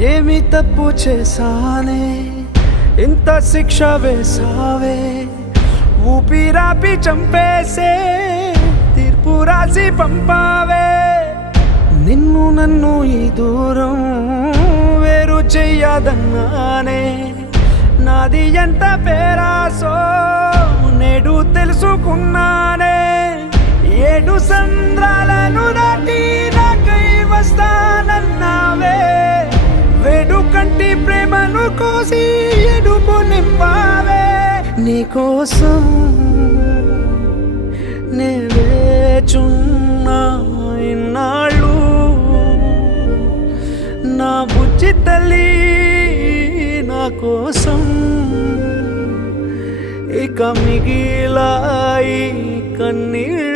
ఏమి తప్పు చేశానే? ఇంత శిక్ష వేసావే ఊపిరాపి చంపేసే తీర్పు రాసి పంపావే? నిన్ను నన్ను ఈ దూరం వేరు చెయ్యదన్నానే? నాది ఎంత పేరాసో నేడు తెలుసుకున్నానే? ఏడు సంద్రాలను ప్రేమను కోసి ఎడుపు నింపావే నీకోసం నే ఇన్నాళ్ళు. నా బుజ్జి తల్లి నా కోసం ఇక మిగిలాయి కన్నీళ్ళు.